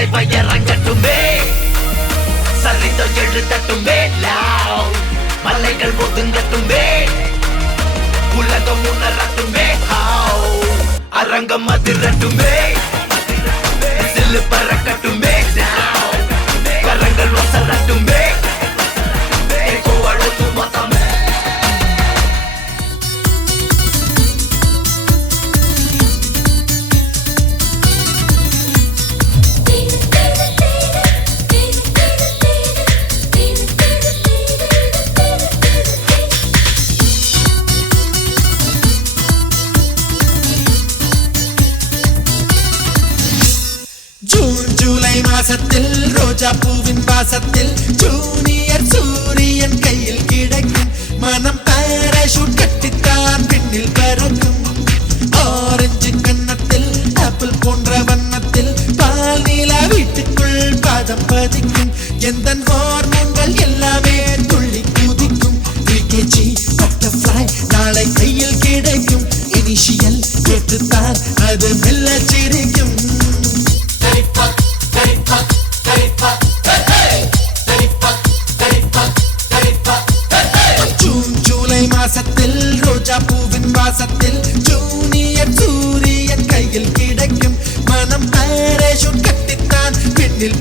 இறங்கட்டுமே சரிதம் எழுதட்டுமே மலைகள் ஒதுங்கட்டுமே உலகம் உணரட்டுமே அரங்கம் அதிரட்டுமே சில்லு பறக்கட்டுமே கரங்கள் வசரட்டுமே அழுத்து மொத்தமே மாசத்தில் ரோஜா பூவின் வாசத்தில் ஜூனியர் சூரியன் கையில் கிடைக்கும் மனம் பாராசூட் கட்டித்தான் பின்னில் பறக்கும் ஆரஞ்சு கன்னத்தில் ஆப்பிள் போன்ற வண்ணத்தில் பால் நீலா வீட்டுக்குள் பாதம் பதிக்கும் எந்த ஹார்மோன்கள் எல்லாமே துள்ளி குதிக்கும் விகேஜி பட்டர்ஃப்ளை நாளை கையில் கிடைக்கும் இனிஷியல் கேட்டுத்தான் அது மெல்ல சிரிக்கும் மாசத்தில் ரோஜா பூவின் வாசத்தில் ஜூனியர் சூரியன் கையில் கிடைக்கும் மனம் பாராசூட் கட்டித்தான் பின்னில்